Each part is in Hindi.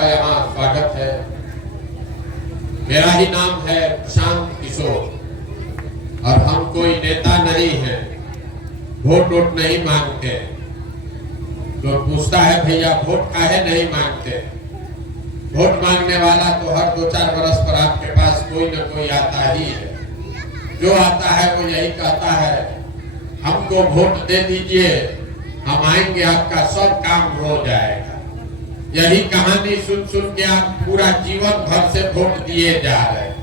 आपका यहाँ स्वागत है। मेरा ही नाम है प्रशांत किशोर और हम कोई नेता नहीं है, वोट वोट नहीं मांगते। तो पूछता है भैया वोट काहे नहीं मांगते? वोट मांगने वाला तो हर 2-4 बरस पर आपके पास कोई न कोई आता ही है। जो आता है वो यही कहता है हमको वोट दे दीजिए, हम आएंगे, आपका सब काम हो जाएगा। यही कहानी सुन सुन के आप पूरा जीवन भर से वोट दिए जा रहे हैं।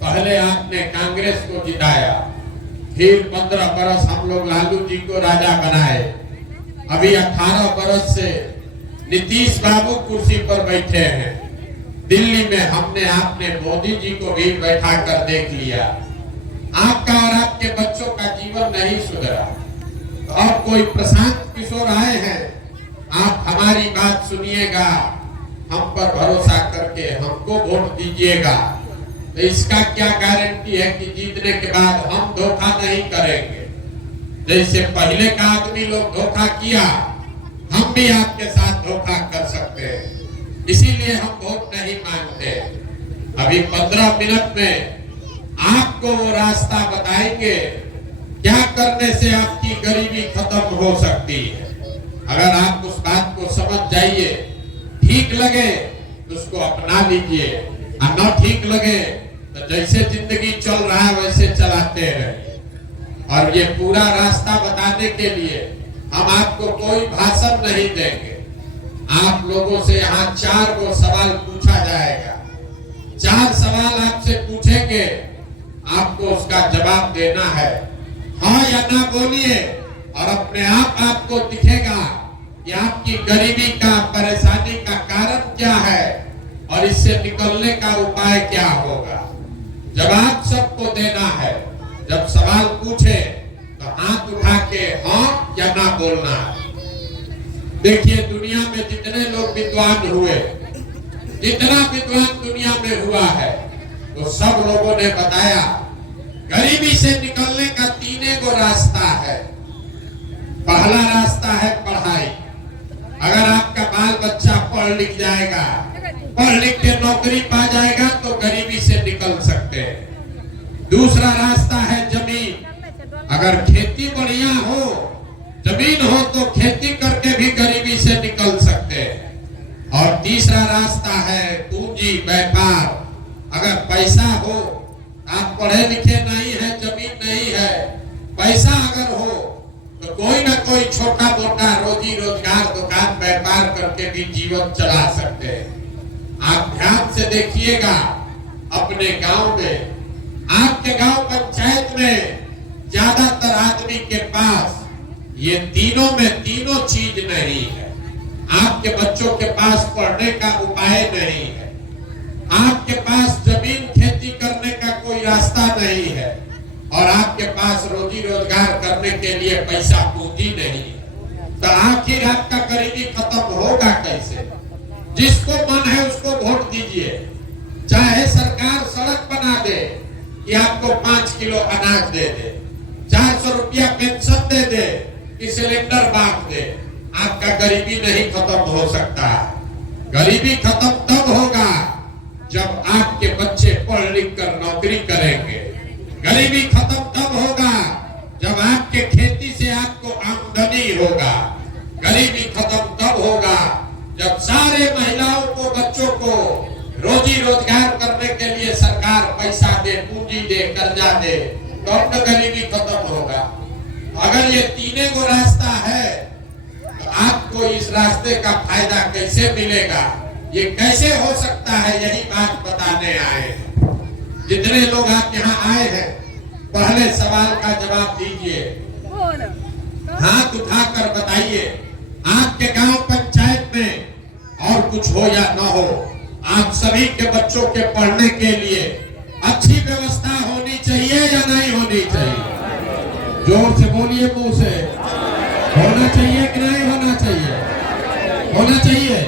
पहले आपने कांग्रेस को जिताया, फिर 15 बरस हम लोग लालू जी को राजा बनाए, अभी 18 बरस से नीतीश बाबू कुर्सी पर बैठे हैं। दिल्ली में हमने आपने मोदी जी को भी बैठा कर देख लिया। आपका और आपके बच्चों का जीवन नहीं सुधरा। तो अब कोई प्रशांत किशोर आए हैं, आप हमारी बात सुनिएगा, हम पर भरोसा करके हमको वोट दीजिएगा। तो इसका क्या गारंटी है कि जीतने के बाद हम धोखा नहीं करेंगे? जैसे पहले का आदमी लोग धोखा किया, हम भी आपके साथ धोखा कर सकते हैं। इसीलिए हम वोट नहीं मांगते। अभी 15 मिनट में आपको वो रास्ता बताएंगे क्या करने से आपकी गरीबी खत्म हो सकती है। अगर आप उस बात को समझ जाइए, ठीक लगे तो उसको अपना लीजिए, और न ठीक लगे तो जैसे जिंदगी चल रहा है वैसे चलाते रहिए। और ये पूरा रास्ता बताने के लिए हम आपको कोई भाषण नहीं देंगे। आप लोगों से यहाँ 4 गो सवाल पूछा जाएगा। 4 सवाल आपसे पूछेंगे, आपको उसका जवाब देना है, हाँ या ना बोलिए, और अपने आप आपको दिखेगा कि आपकी गरीबी का, परेशानी का कारण क्या है और इससे निकलने का उपाय क्या होगा। जवाब सबको देना है। जब सवाल पूछे तो हाथ उठा के हाँ या ना बोलना है। देखिए दुनिया में जितने लोग विद्वान हुए, जितना विद्वान दुनिया में हुआ है, तो सब लोगों ने बताया गरीबी से निकलने का 3 गो रास्ता है। पहला रास्ता है पढ़ाई। अगर आपका बाल बच्चा पढ़ लिख जाएगा, पढ़ लिख के नौकरी पा जाएगा तो गरीबी से निकल सकते हैं। दूसरा रास्ता है जमीन। अगर खेती बढ़िया हो, जमीन हो, तो खेती करके भी गरीबी से निकल सकते हैं। और तीसरा रास्ता है पूंजी, व्यापार। अगर पैसा हो, आप पढ़े लिखे नहीं है, जमीन नहीं है, पैसा अगर हो तो कोई ना कोई छोटा मोटा रोजी रोजगार, दुकान व्यापार करके भी जीवन चला सकते हैं। आप ध्यान से देखिएगा, अपने गांव में, आपके गांव पंचायत में ज्यादातर आदमी के पास ये तीनों में तीनों चीज नहीं है। आपके बच्चों के पास पढ़ने का उपाय नहीं है, आपके पास जमीन खेती करने का कोई रास्ता नहीं है, और आपके पास रोजी रोजगार करने के लिए पैसा पूंजी नहीं है। तो आखिर आपका गरीबी खत्म होगा कैसे? जिसको मन है उसको वोट दीजिए। चाहे सरकार सड़क बना दे कि आपको 5 किलो अनाज दे दे, 400 रुपया पेंशन दे दे कि सिलेंडर बांट दे, आपका गरीबी नहीं खत्म हो सकता। गरीबी खत्म तब होगा जब आपके बच्चे पढ़ लिख कर नौकरी करेंगे। गरीबी खत्म तब होगा जब आपके खेती से आपको आमदनी होगा। गरीबी खत्म तब होगा जब सारे महिलाओं को, बच्चों को रोजी रोजगार करने के लिए सरकार पैसा दे, पूंजी दे, कर्जा दे, तब तो गरीबी खत्म होगा। अगर ये 3 गो रास्ता है तो आपको इस रास्ते का फायदा कैसे मिलेगा, ये कैसे हो सकता है, यही बात बताने आए हैं। जितने लोग आप यहाँ आए हैं, पहले सवाल का जवाब दीजिए, हाथ उठाकर बताइए, आपके गांव पंचायत में और कुछ हो या न हो, आप सभी के बच्चों के पढ़ने के लिए अच्छी व्यवस्था होनी चाहिए या नहीं होनी चाहिए? जोर से बोलिए, मुंह से। होना चाहिए कि नहीं होना चाहिए? होना चाहिए।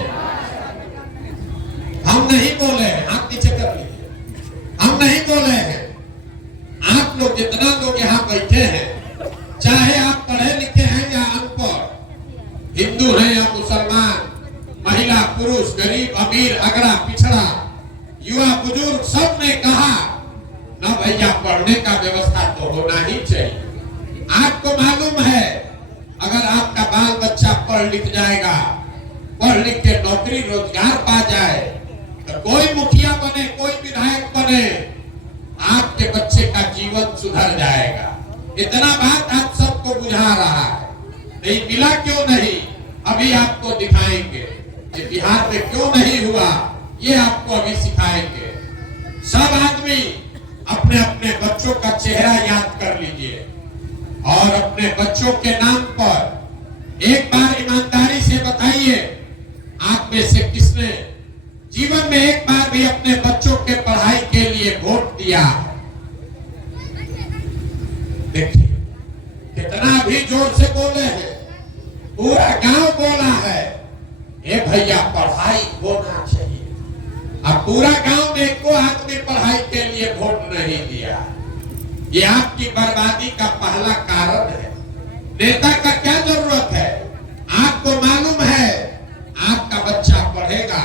हम नहीं बोले हैं, आप पीछे कर लीजिए, हम नहीं बोले हैं। आप लोग जितना लोग यहाँ बैठे हैं, चाहे आप पढ़े लिखे हैं या अनपढ़, हिंदू हैं या मुसलमान, अमीर अगड़ा पिछड़ा युवा बुजुर्ग सब ने कहा ना भैया पढ़ने का व्यवस्था तो होना ही चाहिए। आपको मालूम है अगर आपका बाल बच्चा पढ़ लिख जाएगा, पढ़ लिख के नौकरी रोजगार पा जाए, तो कोई मुखिया बने कोई विधायक बने, आपके बच्चे का जीवन सुधर जाएगा। इतना बात आप सबको बुझा रहा है। नहीं मिला क्यों नहीं, अभी आपको दिखाएंगे। ये बिहार में क्यों नहीं हुआ ये आपको अभी सिखाएंगे। सब आदमी अपने अपने बच्चों का चेहरा याद कर लीजिए और अपने बच्चों के नाम पर एक बार ईमानदारी से बताइए, आप में से किसने जीवन में एक बार भी अपने बच्चों के पढ़ाई के लिए वोट दिया? देखिए कितना भी जोर से बोले हैं, पूरा गांव बोला है ए भैया पढ़ाई होना चाहिए। अब पूरा गांव में को आदमी पढ़ाई के लिए वोट नहीं दिया। ये आपकी बर्बादी का पहला कारण है। नेता का क्या जरूरत है? आपको मालूम है आपका बच्चा पढ़ेगा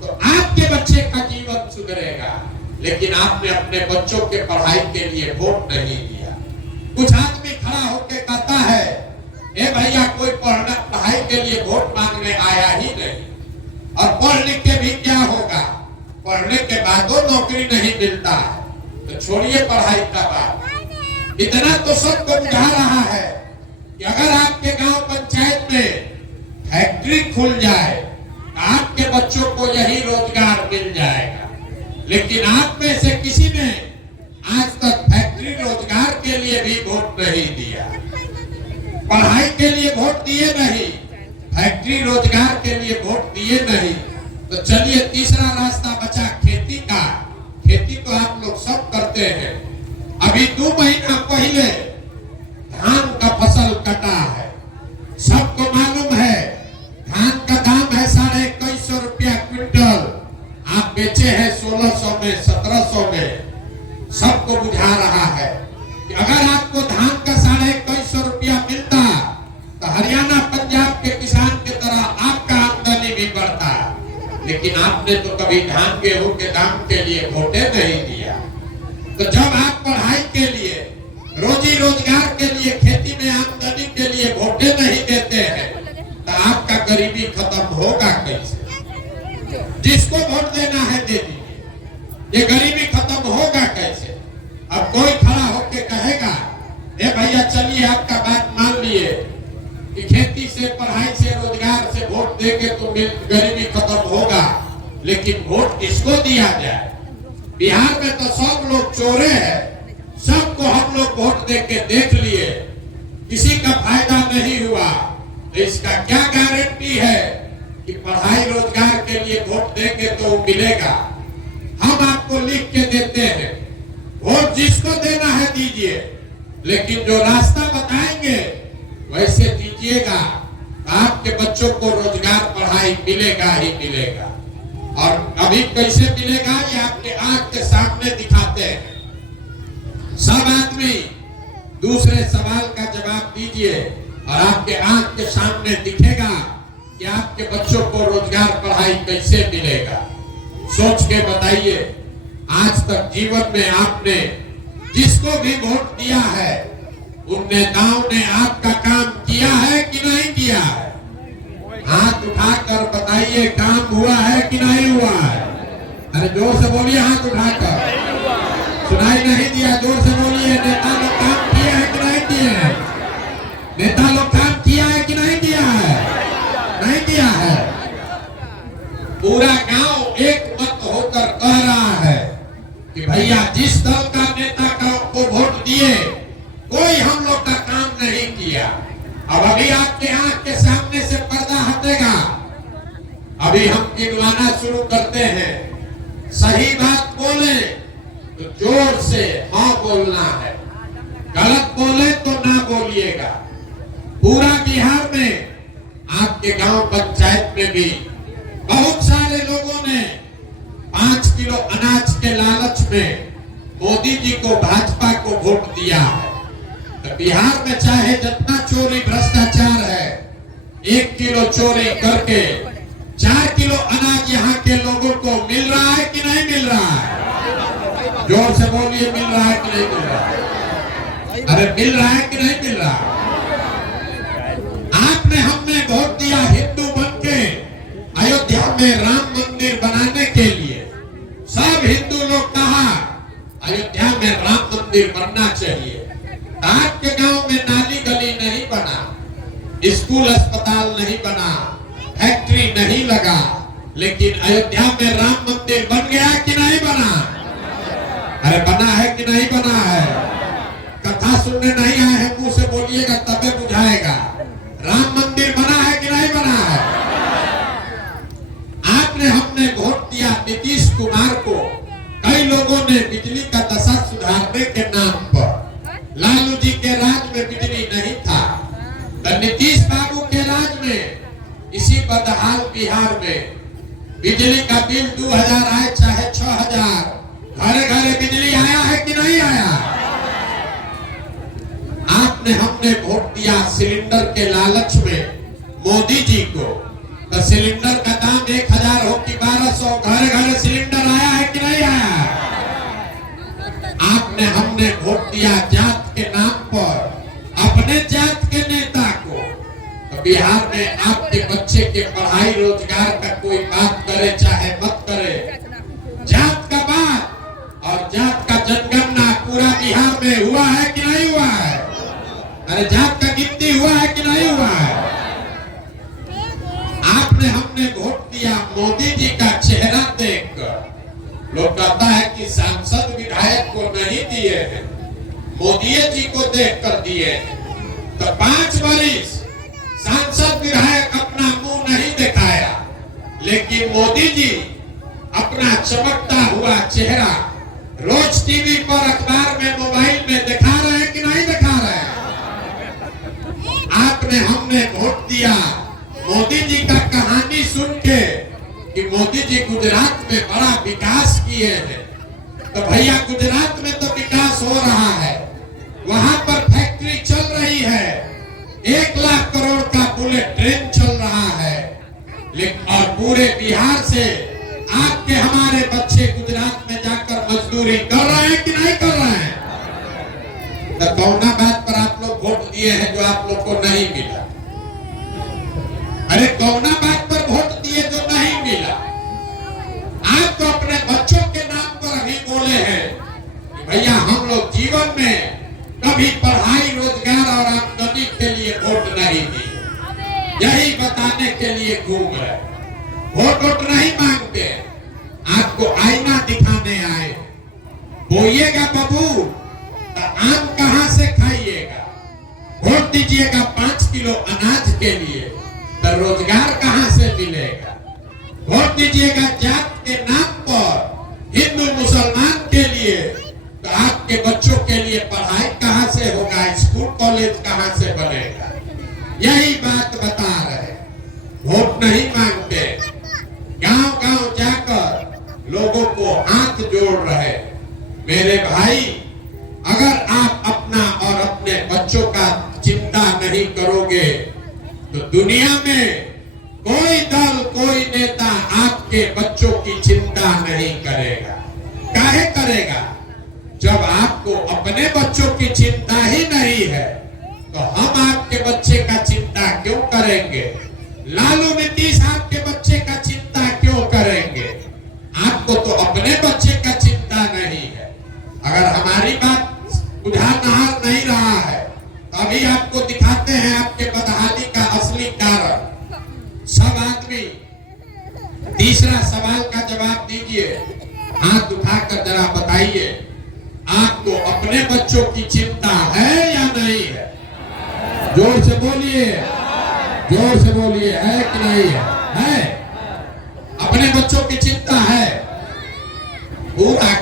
तो आपके बच्चे का जीवन सुधरेगा, लेकिन आपने अपने बच्चों के पढ़ाई के लिए वोट नहीं दिया। कुछ आदमी खड़ा होकर कहता है ए भैया कोई पढ़ाई के लिए वोट मांगने आया ही नहीं, और पढ़ लिख के भी क्या होगा, पढ़ने के बाद नौकरी नहीं मिलता, तो छोड़िए पढ़ाई का बात। इतना तो सबको बुझा रहा है कि अगर आपके गांव पंचायत में फैक्ट्री खुल जाए तो आपके बच्चों को यही रोजगार मिल जाएगा, लेकिन आप में से किसी ने आज तक फैक्ट्री रोजगार के लिए भी वोट नहीं दिया, पढ़ाई के लिए वोट दिए नहीं, फैक्ट्री रोजगार के लिए वोट दिए नहीं। तो चलिए तीसरा रास्ता बचा खेती का। खेती तो आप लोग सब करते हैं। अभी 2 महीना पहले धान का फसल कटा है, सबको मालूम है धान का दाम है 2150 रुपया क्विंटल, आप बेचे हैं 1600 में 1700 में। सबको बुझा रहा है कि अगर आपको धान का 2150 रुपया मिलता तो हरियाणा पंजाब के किसान की तरह आपका आमदनी भी बढ़ता, लेकिन आपने तो कभी धान गेहूं के दाम के लिए वोटे नहीं दिया। तो जब आप पढ़ाई के लिए, रोजी रोजगार के लिए, खेती में आमदनी के लिए वोटे नहीं देते हैं तो आपका गरीबी खत्म होगा कैसे? जिसको वोट देना है दे दीजिए, ये गरीबी खत्म होगा कैसे? अब कोई खड़ा होके कहेगा ए भैया चलिए आपका बात मान लिए कि खेती से, पढ़ाई से, रोजगार से वोट देके तो गरीबी खत्म होगा, लेकिन वोट किसको दिया जाए? बिहार में तो सब लोग चोरे हैं, सबको हम लोग वोट देके देख लिए, किसी का फायदा नहीं हुआ। तो इसका क्या गारंटी है कि पढ़ाई रोजगार के लिए वोट देंगे तो मिलेगा? हम आपको लिख के देते हैं, वोट जिसको देना है दीजिए, लेकिन जो रास्ता बताएंगे वैसे दीजिएगा, आपके बच्चों को रोजगार, पढ़ाई मिलेगा ही मिलेगा। और अभी कैसे मिलेगा ये आपके आंख के सामने दिखाते हैं। सब आदमी दूसरे सवाल का जवाब दीजिए और आपके आंख के सामने दिखेगा कि आपके बच्चों को रोजगार, पढ़ाई कैसे मिलेगा। सोच के बताइए, आज तक जीवन में आपने जिसको भी वोट दिया है उन नेताओं ने आपका काम किया है कि नहीं किया है? हाथ उठाकर बताइए काम हुआ है कि नहीं हुआ है? अरे जोर से बोलिए, हाथ उठाकर। सुनाई नहीं दिया, जोर से बोलिए। नेता लोग काम किया है कि नहीं किए हैं? नेता लोग काम किया है कि नहीं किया है? नहीं किया है। पूरा गांव एक मत होकर कह रहा है कि भैया जिस दल का नेता को वोट दिए कोई हम लोग का काम नहीं किया। अब अभी आपके आंख के सामने से पर्दा हटेगा, अभी हम गिनवाना शुरू करते हैं। सही बात बोले तो जोर से हाँ बोलना है, गलत बोले तो ना बोलिएगा। पूरा बिहार में आपके गांव पंचायत में भी बहुत सारे लोगों ने 5 किलो अनाज के लालच में मोदी जी को, भाजपा को वोट दिया है। तो बिहार में चाहे जितना चोरी भ्रष्टाचार है, 1 किलो चोरी करके 4 किलो अनाज यहाँ के लोगों को मिल रहा है कि नहीं मिल रहा है? जोर से बोलिए, मिल रहा है कि नहीं मिल रहा है? अरे मिल रहा है कि नहीं मिल रहा है? आपने हमने वोट दिया हिंदू बनके अयोध्या में राम मंदिर बनाने के लिए। सब हिंदू लोग कहा अयोध्या में राम मंदिर बनना चाहिए। आपके गांव में नाली गली नहीं बना, स्कूल अस्पताल नहीं बना, फैक्ट्री नहीं लगा, लेकिन अयोध्या में राम मंदिर बन गया कि नहीं बना? अरे बना है कि नहीं बना है? कथा सुनने नहीं आए हैं, मुंह से बोलिएगा तबे बुझाएगा। राम मंदिर बना है कि नहीं बना है? आपने हमने वोट दिया नीतीश कुमार को। कई लोगों ने बिजली का दशा सुधारने के नाम पर, लालू जी के राज में बिजली नहीं था, तो नीतीश बाबू के राज में इसी बदहाल बिहार में बिजली का बिल 2000 आए चाहे 6000, घरे घरे बिजली आया है कि नहीं आया? आपने हमने वोट दिया सिलेंडर के लालच में मोदी जी को, तो सिलेंडर का दाम 1000 हो कि 1200, घरे घरे सिलेंडर आया है कि नहीं आया? आपने हमने वोट दिया जात के नाम पर अपने जात के नेता को, तो बिहार में आपके बच्चे के पढ़ाई रोजगार का कोई बात करे चाहे मत करे, जात का बात और जात का जनगणना पूरा बिहार में हुआ है कि नहीं हुआ है? अरे जात का गिनती हुआ है कि नहीं हुआ है? आपने हमने वोट दिया मोदी जी का चेहरा देखकर। लोग कहता है कि सांसद विधायक को नहीं दिए हैं, मोदी जी को देखकर दिए। तो 5 वर्ष सांसद विधायक अपना मुंह नहीं दिखाया, लेकिन मोदी जी अपना चमकता हुआ चेहरा रोज टीवी पर, अखबार में, मोबाइल में दिखा रहे हैं कि नहीं दिखा रहे हैं? आपने हमने वोट दिया मोदी जी का कहानी सुन के कि मोदी जी गुजरात में बड़ा विकास किए हैं। तो भैया गुजरात में तो विकास हो रहा है, वहां पर फैक्ट्री चल रही है, 1 लाख करोड़ का बुलेट ट्रेन चल रहा है, लेकिन और पूरे बिहार से आपके हमारे बच्चे गुजरात में जाकर मजदूरी कर रहे हैं कि नहीं कर रहे हैं? तो कौना बात पर आप लोग वोट दिए हैं जो आप लोग को नहीं मिला? अरे कौना बात पर वोट दिए जो नहीं मिला? आप तो अपने बच्चों के नाम पर अभी बोले हैं कि भैया हम लोग जीवन में कभी पढ़ाई, रोजगार और आमदनी के लिए वोट नहीं दिए, यही बताने के लिए घूम रहे। वोट नहीं मांगते, आपको आईना दिखाने आए। बोइएगा बबू तो आम कहां से खाइएगा? वोट दीजिएगा 5 किलो अनाज के लिए, तो रोजगार कहां से मिलेगा? वोट दीजिएगा जात के नाम पर हिंदू मुसलमान के लिए, तो आपके बच्चों के लिए पढ़ाई कहां से होगा? स्कूल कॉलेज कहां से बनेगा? यही बात बता रहे। वोट नहीं मांगते, गांव गांव जाकर लोगों को हाथ जोड़ रहे। मेरे भाई, अगर आप अपना और अपने बच्चों का चिंता नहीं करोगे तो दुनिया में कोई दल, कोई नेता आपके बच्चों की चिंता नहीं करेगा। काहे करेगा? जब आपको अपने बच्चों की चिंता ही नहीं है तो हम आपके बच्चे का चिंता क्यों करेंगे? लालू नीतीश आपके बच्चे का चिंता क्यों करेंगे? आपको तो अपने बच्चे का चिंता नहीं है। अगर हमारी बात बुझा नहीं रहा है तो अभी आपको दिखाते हैं आपके बदहाली का असली कारण। सब आदमी तीसरा सवाल का जवाब दीजिए, हाथ उठाकर जरा बताइए, आपको अपने बच्चों की चिंता है या नहीं है? जोर से बोलिए, जोर से बोलिए, है कि नहीं है? है। अपने बच्चों की चिंता है। पूरा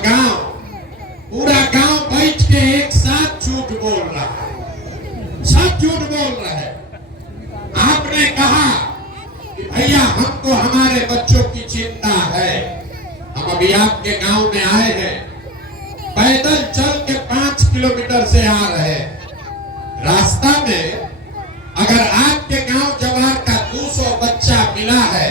गांव बैठ के एक साथ झूठ बोल रहा है, सब झूठ बोल रहे हैं। आपने कहा कि भैया हमको हमारे बच्चों की चिंता है। हम अभी आपके गांव में आए हैं, पैदल चल के 5 किलोमीटर से आ रहे हैं। रास्ता में अगर आपके गांव जवार का 200 बच्चा मिला है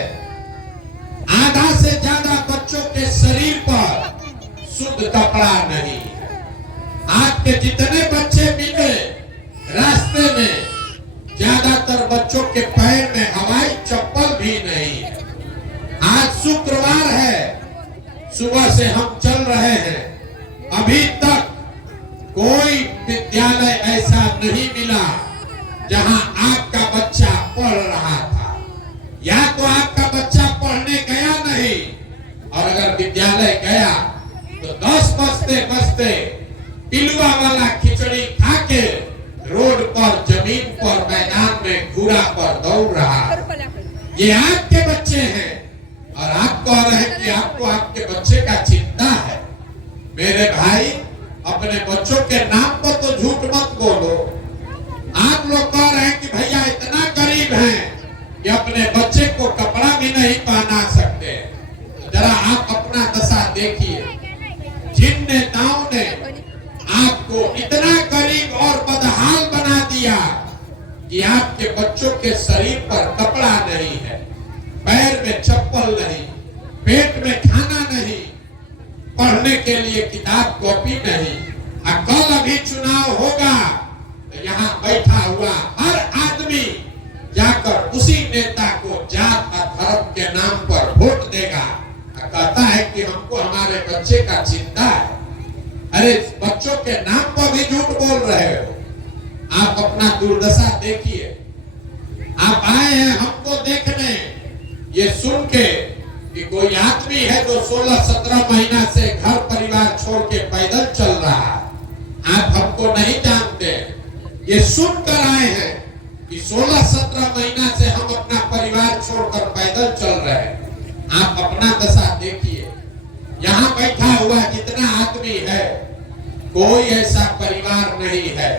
शरीर पर शुद्ध कपड़ा नहीं है। आपके जितने बच्चे मिले रास्ते में, ज्यादातर बच्चों के पैर में हवाई चप्पल भी नहीं है। आज शुक्रवार है, सुबह से हम चल रहे हैं, अभी तक कोई विद्यालय ऐसा नहीं मिला जहां आपका बच्चा पढ़ रहा था। या तो आपका बच्चा पढ़ने गया नहीं, और अगर विद्यालय गया तो 10 बजते बजते पिलुआ वाला खिचड़ी खा के रोड पर, जमीन पर, मैदान में घूरा पर दौड़ रहा। ये आपके बच्चे हैं और आप कह रहे हैं कि आपको आपके बच्चे का चिंता है। मेरे भाई, अपने बच्चों के नाम पर तो झूठ मत बोलो। आप लोग कह रहे हैं कि भैया इतना गरीब हैं कि अपने बच्चे को कपड़ा भी नहीं पहना सकते। जरा आप अपना दशा देखिए। जिन नेताओं ने आपको इतना गरीब और बदहाल बना दिया कि आपके बच्चों के शरीर पर कपड़ा नहीं है, पैर में चप्पल नहीं, पेट में खाना नहीं, पढ़ने के लिए किताब कॉपी नहीं। कल अभी चुनाव होगा तो यहाँ बैठा हुआ हर आदमी जाकर उसी नेता को जात और धर्म के नाम पर वोट देगा, कहता है कि हमको हमारे बच्चे का चिंता है। अरे बच्चों के नाम पर भी झूठ बोल रहे हो। आप अपना दुर्दशा देखिए। आप आए हैं हमको देखने, ये सुन के कि कोई आदमी है जो 16-17 महीना से घर परिवार छोड़ के पैदल चल रहा है। आप हमको नहीं जानते, ये सुनकर आए हैं कि 16-17 महीना से हम अपना परिवार छोड़कर पैदल चल रहे हैं। आप अपना दशा देखिए। यहाँ बैठा हुआ जितना आदमी है, कोई ऐसा परिवार नहीं है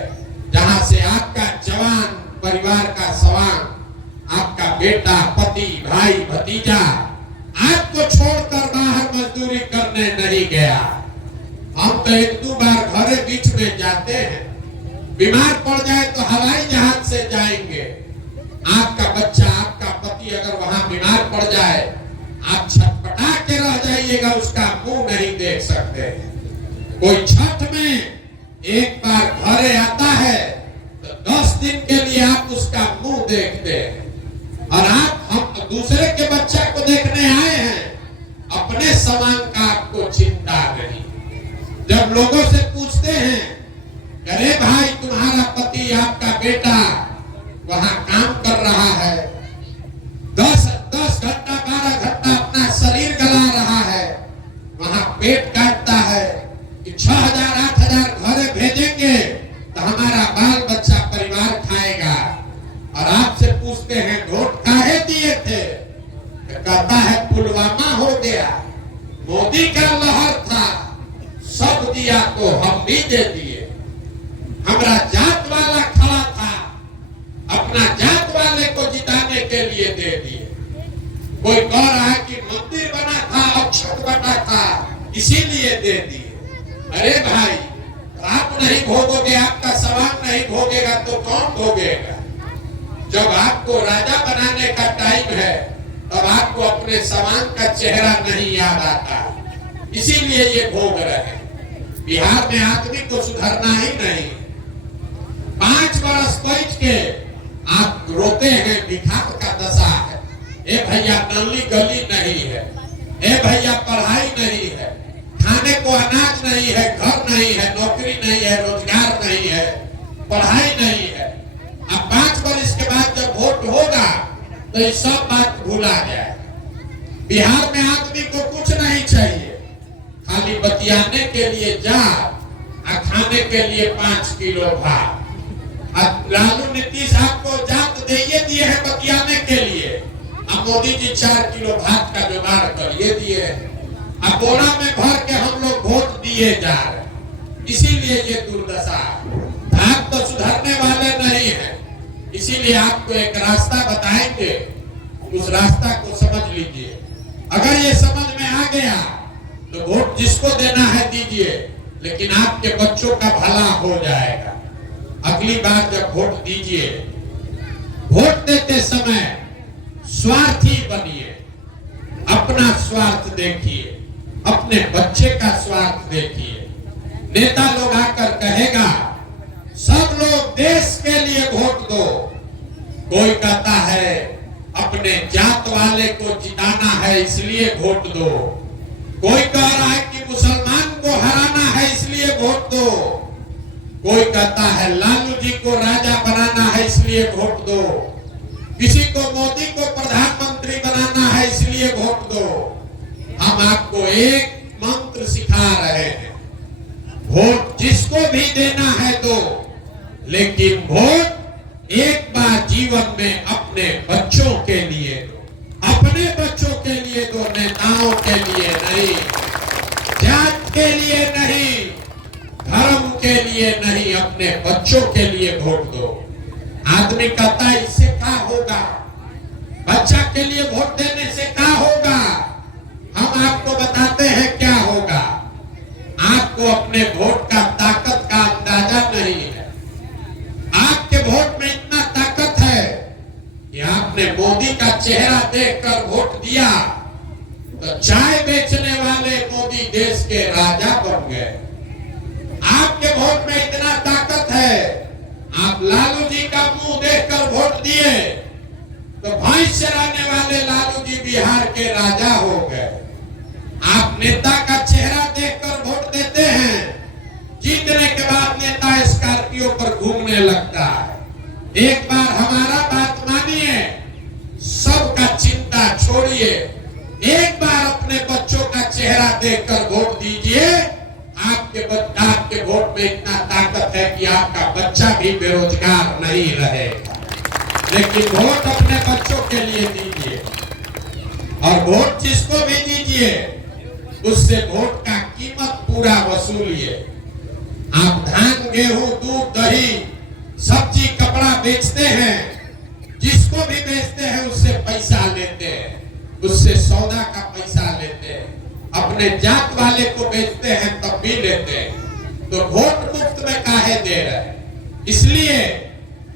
जहां से आपका जवान परिवार का सवाल, आपका बेटा, पति, भाई, भतीजा आपको छोड़कर बाहर मजदूरी करने नहीं गया। हम तो 1-2 बार घरे बीच में जाते हैं, बीमार पड़ जाए तो हवाई जहाज से जाएंगे। आपका बच्चा, आपका पति अगर वहां बीमार पड़ जाए, आप छटपटा के रह जाइएगा, उसका मुंह नहीं देख सकते। कोई छठ में एक बार घरे आता है तो 10 दिन के लिए आप उसका मुंह देखते हैं। और आप हम दूसरे के बच्चा को देखने आए हैं, अपने समान का आपको चिंता नहीं। जब लोगों से पूछते हैं, अरे भाई तुम्हारा पति, आपका बेटा वहां काम कर रहा है, 10 घंटा 12 घंटा अपना शरीर गला रहा है, वहां पेट काटता है कि 6,000-8,000 घरे भेजेंगे तो हमारा बाल बच्चा परिवार खाएगा। और आपसे पूछते हैं वोट काहे दिए थे, कहता है पुलवामा हो गया, मोदी का लहर था, सब दिया तो हम भी दे दिए। हमारा जात वाला खड़ा था, अपना जात वाले को जिताने के लिए दे दिए। कोई कह रहा है कि मंदिर बना था, अक्षत बना था, इसीलिए दे दिए। अरे भाई, आप नहीं भोगोगे, आपका सवाल नहीं भोगेगा तो कौन भोगेगा? जब आपको राजा बनाने का टाइम है तब आपको अपने सवाल का चेहरा नहीं याद आता, इसीलिए ये भोग रहे हैं। बिहार में आदमी को सुधरना ही नहीं। 5 बरस बैठ के आप रोते हैं, भिखार का दशा है। ए भैया नली गली नहीं है, ए भैया पढ़ाई नहीं है, खाने को अनाज नहीं है, घर नहीं है, नौकरी नहीं है, रोजगार नहीं है, पढ़ाई नहीं है। अब 5 वर्ष के बाद जब वोट होगा तो ये सब बात भूला जाए। बिहार में आदमी को कुछ नहीं चाहिए, खाली बतियाने के लिए जा और खाने के लिए 5 किलो भात। अब लालू नीतीश आपको जात दिए है बतियाने के लिए, अब मोदी जी 4 किलो भात का जुगाड़ करिए दिए। अब बोरा में भर के हम लोग वोट दिए जा रहे, इसीलिए ये दुर्दशा। आप तो सुधरने वाले नहीं हैं, इसीलिए आपको एक रास्ता बताएंगे, उस रास्ता को समझ लीजिए। अगर ये समझ में आ गया तो वोट जिसको देना है दीजिए, लेकिन आपके बच्चों का भला हो जाएगा। अगली बार जब वोट दीजिए, वोट देते समय स्वार्थी बनिए, अपना स्वार्थ देखिए। अपने बच्चे का स्वार्थ देखिए। नेता लोग आकर कहेगा सब लोग देश के लिए वोट दो, कोई कहता है अपने जात वाले को जिताना है इसलिए वोट दो, कोई कह रहा है कि मुसलमान को हराना है इसलिए वोट दो, कोई कहता है लालू जी को राजा बनाना है इसलिए वोट दो, किसी को मोदी को प्रधानमंत्री बनाना है इसलिए वोट दो। हम आपको एक मंत्र सिखा रहे हैं, वोट जिसको भी देना है दो, लेकिन वोट एक बार जीवन में अपने बच्चों के लिए दो, अपने बच्चों के लिए दो, नेताओं के लिए नहीं, जात के लिए नहीं, धर्म के लिए नहीं, अपने बच्चों के लिए वोट दो। आदमी कहता है इससे क्या होगा, बच्चा के लिए वोट देने से क्या होगा? हम आपको बताते हैं क्या होगा। आपको अपने वोट का ताकत का अंदाजा नहीं है। आपके वोट में इतना ताकत है कि आपने मोदी का चेहरा देखकर वोट दिया तो चाय बेचने वाले मोदी देश के राजा बन गए। आपके वोट में इतना ताकत है, आप लालू जी का मुंह देखकर वोट दिए तो भैंस चराने वाले लालू जी बिहार के राजा हो गए। आप नेता का चेहरा देखकर वोट देते हैं, जीतने के बाद नेता स्कॉर्पियो पर घूमने लगता है। एक बार हमारा बात मानिए, सबका चिंता छोड़िए, एक बार अपने बच्चों का चेहरा देखकर वोट दीजिए। आपके वोट में इतना ताकत है कि आपका बच्चा भी बेरोजगार नहीं रहेगा। लेकिन वोट अपने बच्चों के लिए दीजिए, और वोट जिसको भी दीजिए उससे वोट का कीमत पूरा वसूलिए। आप धान, गेहूं, दूध, दही, सब्जी, कपड़ा बेचते हैं, जिसको भी बेचते हैं उससे पैसा लेते हैं, उससे सौदा का पैसा लेते हैं। अपने जात वाले को बेचते हैं तब भी लेते हैं। तो वोट मुफ्त में काहे दे रहे? इसलिए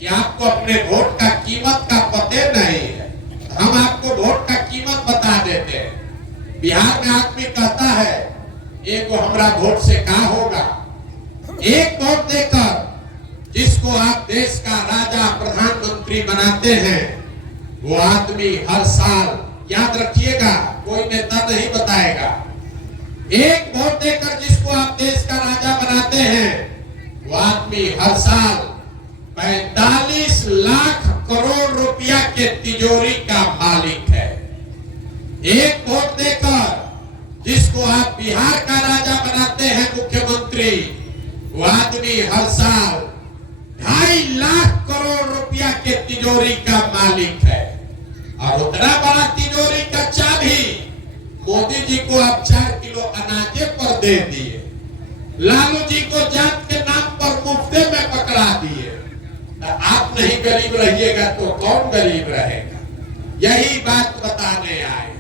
कि आपको अपने वोट का कीमत का पते नहीं है। हम आपको वोट का कीमत बता देते हैं। बिहार में आदमी कहता है एक हमारा वोट से क्या होगा। एक वोट देकर जिसको आप देश का राजा प्रधानमंत्री बनाते हैं, वो आदमी हर साल, याद रखिएगा, कोई नेता नहीं बताएगा, एक वोट देकर जिसको आप देश का राजा बनाते हैं, वो आदमी हर साल 45 लाख करोड़ रुपया के तिजोरी का मालिक है। एक वोट देकर जिसको आप बिहार का राजा बनाते हैं, मुख्यमंत्री, वो आदमी हर साल 2.5 लाख करोड़ रुपया के तिजोरी का मालिक है। और उतना बड़ा तिजोरी का चाबी मोदी जी को आप 4 किलो अनाजे पर दे दिए, लालू जी को जात के नाम पर मुफ्ते में पकड़ा दिए। आप नहीं गरीब रहिएगा तो कौन गरीब रहेगा? यही बात बताने आए।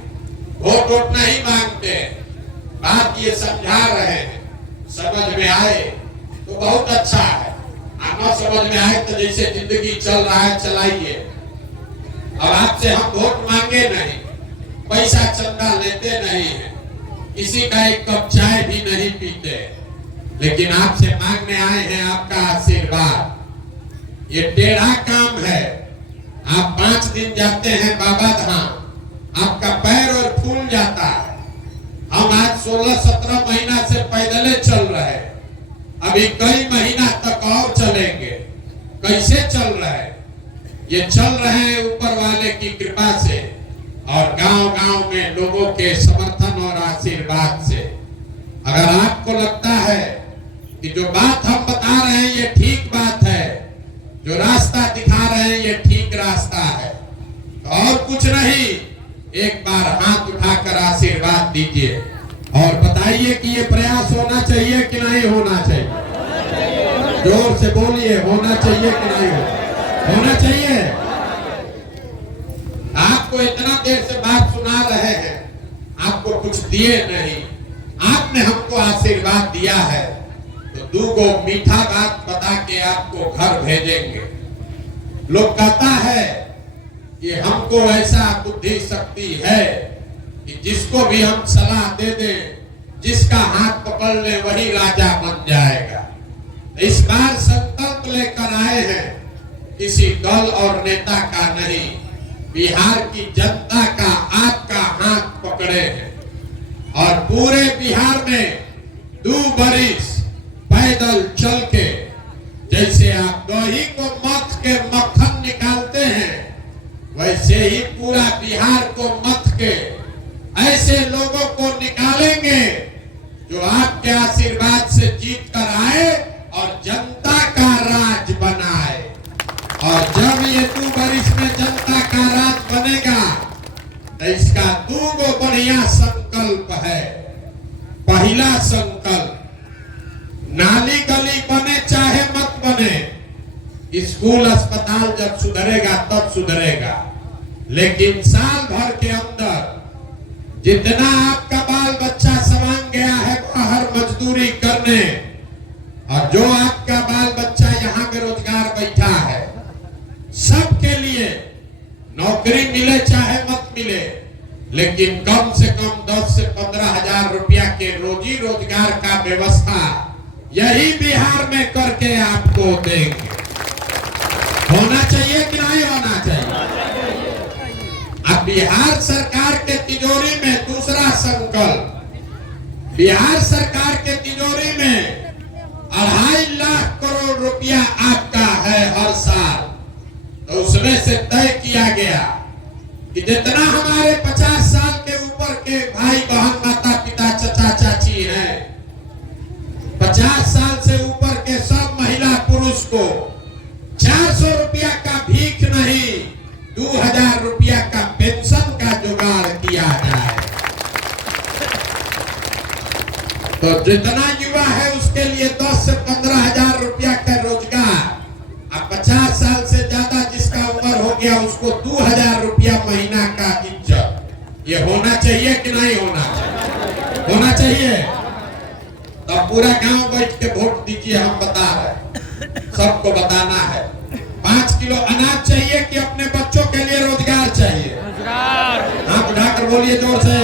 वोट नहीं मांगते, बात ये समझा रहे हैं। समझ में आए तो बहुत अच्छा है, न समझ में आए तो जैसे जिंदगी चल रहा है चलाइए। अब आपसे हम वोट मांगे नहीं, पैसा चंदा लेते नहीं है, किसी का एक कप चाय भी नहीं पीते, लेकिन आपसे मांगने आए हैं आपका आशीर्वाद। ये टेढ़ा काम है। आप 5 दिन जाते हैं बाबा धाम, आपका पैर और फूल जाता है। हम आज 16-17 महीना से पैदले चल रहे हैं, अभी कई महीना तक और चलेंगे। कैसे चल रहे हैं? ये चल रहे हैं ऊपर वाले की कृपा से और गांव-गांव में लोगों के समर्थन और आशीर्वाद से। अगर आपको लगता है कि जो बात हम बता रहे हैं ये ठीक बात है, जो रास्ता दिखा रहे हैं ये ठीक रास्ता है, तो और कुछ नहीं, एक बार हाथ उठाकर आशीर्वाद दीजिए और बताइए कि ये प्रयास होना चाहिए कि नहीं होना चाहिए। जोर से बोलिए, होना चाहिए कि नहीं होना चाहिए। आपको इतना देर से बात सुना रहे हैं, आपको कुछ दिए नहीं, आपने हमको आशीर्वाद दिया है, तो 2 मीठा बात बता के आपको घर भेजेंगे। लोग कहता है कि हमको ऐसा बुद्धि शक्ति है कि जिसको भी हम सलाह दे दें जिसका हाथ पकड़ ले वही राजा बन जाएगा। इस बार संकल्प लेकर आए हैं, किसी दल और नेता का नहीं, बिहार की जनता का आपका हाथ पकड़े हैं और पूरे बिहार में 2 बरिस पैदल चल के, जैसे आप दही को मथ के मक्खन निकालते हैं, वैसे ही पूरा बिहार को मथ के ऐसे लोगों को निकालेंगे जो आपके आशीर्वाद से जीत कर आए और जनता का राज बनाए। और जब ये 2 बरिस में जनता का राज बनेगा तो इसका 2 बढ़िया संकल्प है। पहला संकल्प, नाली गली बने चाहे मत बने, स्कूल अस्पताल जब सुधरेगा तब सुधरेगा, लेकिन साल भर के अंदर जितना आपका बाल बच्चा सवांग गया है बाहर मजदूरी करने, और जो आपका बाल बच्चा यहाँ बेरोजगार बैठा है, सबके लिए नौकरी मिले चाहे मत मिले, लेकिन कम से कम 10 से 15 हजार रुपया के रोजी रोजगार का व्यवस्था यही बिहार में करके आपको देंगे। होना चाहिए कि नहीं होना चाहिए? अब बिहार सरकार के तिजोरी में दूसरा संकल्प, बिहार सरकार के तिजोरी में 2.5 लाख करोड़ रुपया आपका है हर साल। तो उसमें से तय किया गया कि जितना हमारे 50 साल के ऊपर के भाई बहन माता पिता चचा चाची हैं, 50 साल से ऊपर के सब महिला पुरुष को 400 रुपया का भीख नहीं, 2000 रुपया का पेंशन का जुगाड़ किया जाए। तो जितना युवा है उसके लिए 10 से 15 हजार रुपया का रोजगार। अब 50 साल से ज्यादा जिसका उम्र हो गया उसको 2000 रुपया महीना का इज्जत। ये होना चाहिए कि नहीं होना चाहिए? होना चाहिए। तब पूरा गांव बैठ के वोट दीजिए, हम बता रहे, सबको बताना है। 5 किलो अनाज चाहिए कि अपने बच्चों के लिए रोजगार चाहिए? आप उठाकर बोलिए जोर से,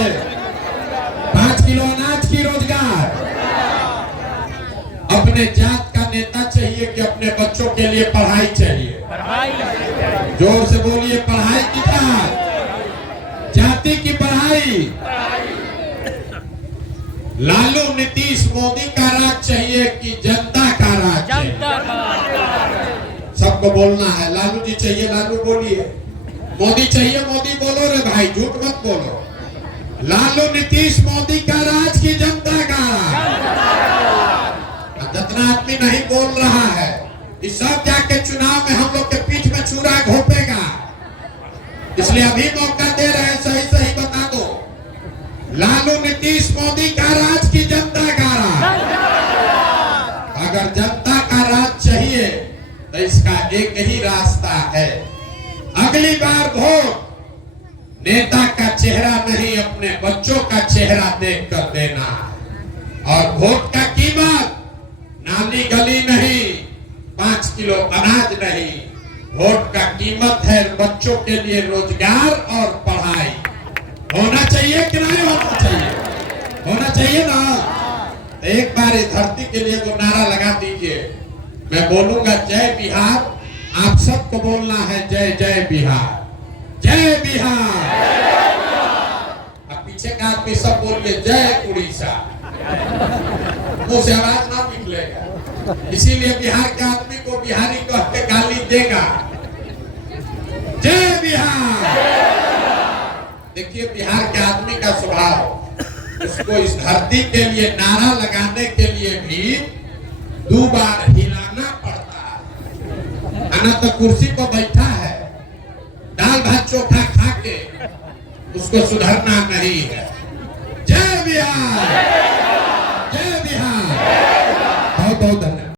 5 किलो अनाज की रोजगार। अपने जात का नेता चाहिए कि अपने बच्चों के लिए पढ़ाई चाहिए? जोर से बोलिए, पढ़ाई की जात, जाति की पढ़ाई। लालू नीतीश मोदी का राज चाहिए कि जनता का राज चाहिए? सबको बोलना है, लालू जी चाहिए लालू बोलिए, मोदी चाहिए मोदी बोलो रे भाई, झूठ मत बोलो। लालू नीतीश मोदी का राज की जनता का राज? जितना आदमी नहीं बोल रहा है, इस सब जाके चुनाव में हम लोग के पीठ में छुरा घोपेगा, इसलिए अभी मौका दे रहे हैं, सही सही बता दो। लालू नीतीश मोदी का राज की जनता का राज? अगर जनता का राज चाहिए तो इसका एक ही रास्ता है, अगली बार वोट नेता का चेहरा नहीं अपने बच्चों का चेहरा देख कर देना है। और वोट का कीमत नाली गली नहीं, 5 किलो अनाज नहीं, वोट का कीमत है बच्चों के लिए रोजगार और पढ़ाई। होना चाहिए कि नहीं होना चाहिए? होना चाहिए ना। एक बार इस धरती के लिए वो नारा लगा दीजिए, मैं बोलूंगा जय बिहार, आप सबको बोलना है जय जय बिहार, जय बिहार। अब पीछे का आदमी सब बोलिए जय उड़ीसा, मुंह से आवाज ना निकलेगा, इसीलिए बिहार के आदमी को बिहारी कह के गाली देगा। जय बिहार। देखिए बिहार के आदमी का स्वभाव, उसको इस धरती के लिए नारा लगाने के लिए भी 2 बार हिलाना पड़ता है। आना तो कुर्सी पर बैठा है, दाल भात चोखा खा के उसको सुधरना नहीं है। जय बिहार, जय बिहार। बहुत बहुत